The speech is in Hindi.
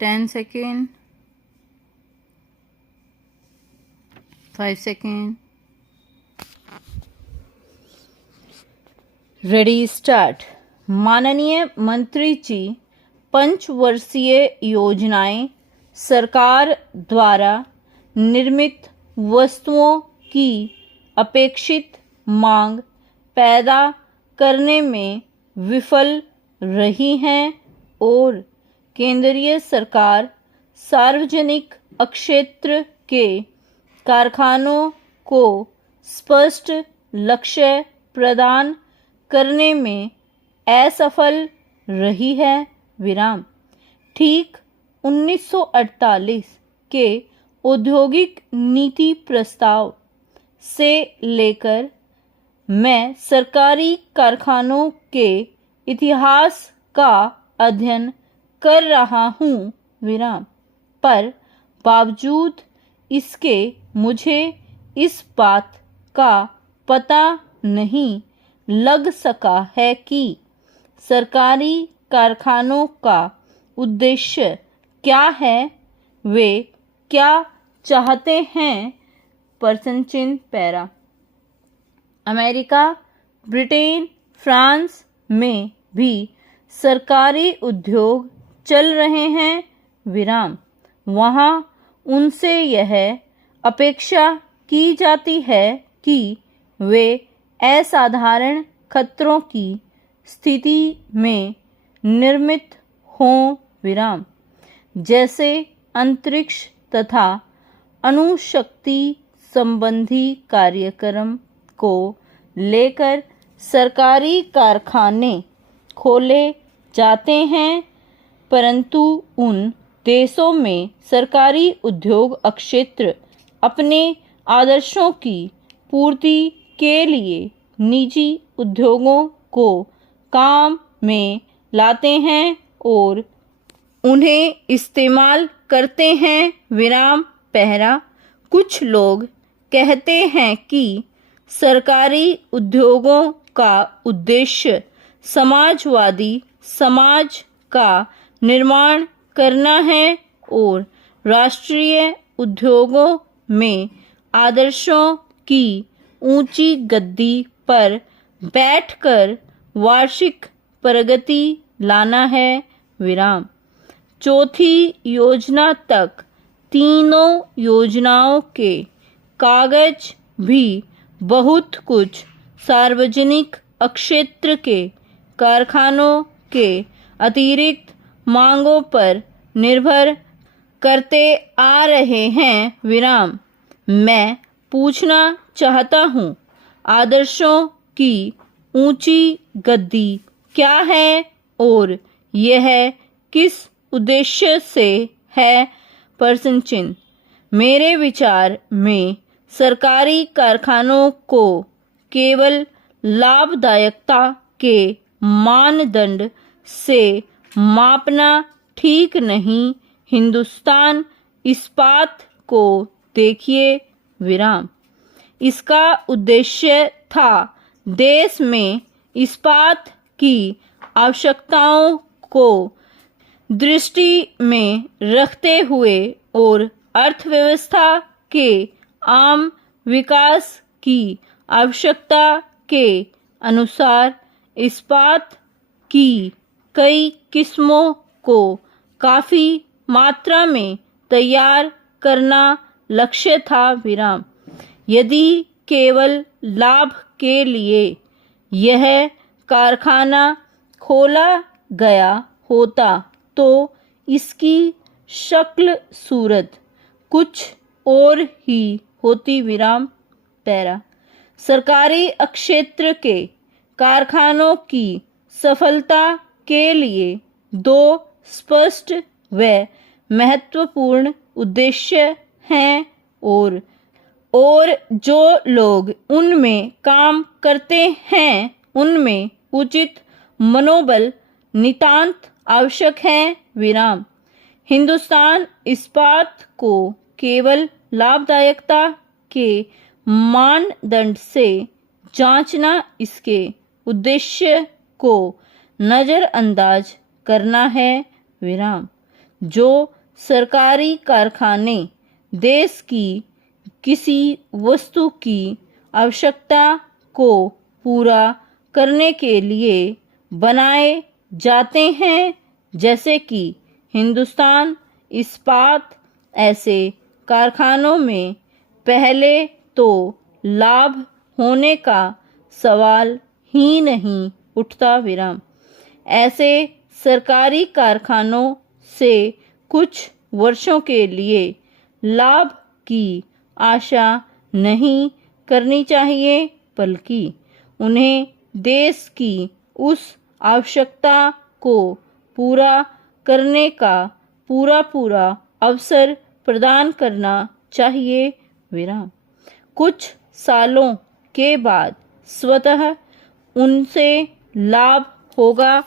10 सेकेंड, 5 सेकेंड, रेडी स्टार्ट। माननीय मंत्री जी, पंचवर्षीय योजनाएं सरकार द्वारा निर्मित वस्तुओं की अपेक्षित मांग पैदा करने में विफल रही हैं और केंद्रीय सरकार सार्वजनिक क्षेत्र के कारखानों को स्पष्ट लक्ष्य प्रदान करने में असफल रही है। विराम। ठीक 1948 के औद्योगिक नीति प्रस्ताव से लेकर मैं सरकारी कारखानों के इतिहास का अध्ययन कर रहा हूँ। विराम। पर बावजूद इसके मुझे इस बात का पता नहीं लग सका है कि सरकारी कारखानों का उद्देश्य क्या है, वे क्या चाहते हैं। प्रश्न चिन्ह पैरा। अमेरिका, ब्रिटेन, फ्रांस में भी सरकारी उद्योग चल रहे हैं। विराम। वहाँ उनसे यह अपेक्षा की जाती है कि वे असाधारण खतरों की स्थिति में निर्मित हों। विराम। जैसे अंतरिक्ष तथा अणुशक्ति संबंधी कार्यक्रम को लेकर सरकारी कारखाने खोले जाते हैं, परंतु उन देशों में सरकारी उद्योग क्षेत्र अपने आदर्शों की पूर्ति के लिए निजी उद्योगों को काम में लाते हैं और उन्हें इस्तेमाल करते हैं। विराम पहरा। कुछ लोग कहते हैं कि सरकारी उद्योगों का उद्देश्य समाजवादी समाज का निर्माण करना है और राष्ट्रीय उद्योगों में आदर्शों की ऊंची गद्दी पर बैठकर वार्षिक प्रगति लाना है। विराम। चौथी योजना तक तीनों योजनाओं के कागज भी बहुत कुछ सार्वजनिक क्षेत्र के कारखानों के अतिरिक्त मांगों पर निर्भर करते आ रहे हैं। विराम। मैं पूछना चाहता हूँ, आदर्शों की ऊंची गद्दी क्या है और यह किस उद्देश्य से है। प्रश्न चिन्ह। मेरे विचार में सरकारी कारखानों को केवल लाभदायकता के मानदंड से मापना ठीक नहीं। हिंदुस्तान इस्पात को देखिए। विराम। इसका उद्देश्य था देश में इस्पात की आवश्यकताओं को दृष्टि में रखते हुए और अर्थव्यवस्था के आम विकास की आवश्यकता के अनुसार इस्पात की कई किस्मों को काफ़ी मात्रा में तैयार करना लक्ष्य था। विराम। यदि केवल लाभ के लिए यह कारखाना खोला गया होता तो इसकी शक्ल सूरत कुछ और ही होती। विराम पैरा। सरकारी क्षेत्र के कारखानों की सफलता के लिए दो स्पष्ट व महत्वपूर्ण उद्देश्य हैं और जो लोग उनमें काम करते हैं उनमें उचित मनोबल नितांत आवश्यक है। विराम। हिंदुस्तान इस्पात को केवल लाभदायकता के मानदंड से जांचना इसके उद्देश्य को नज़रअंदाज करना है। विराम। जो सरकारी कारखाने देश की किसी वस्तु की आवश्यकता को पूरा करने के लिए बनाए जाते हैं, जैसे कि हिंदुस्तान इस्पात, ऐसे कारखानों में पहले तो लाभ होने का सवाल ही नहीं उठता। ऐसे सरकारी कारखानों से कुछ वर्षों के लिए लाभ की आशा नहीं करनी चाहिए, बल्कि उन्हें देश की उस आवश्यकता को पूरा करने का पूरा अवसर प्रदान करना चाहिए। कुछ सालों के बाद स्वतः उनसे लाभ होगा।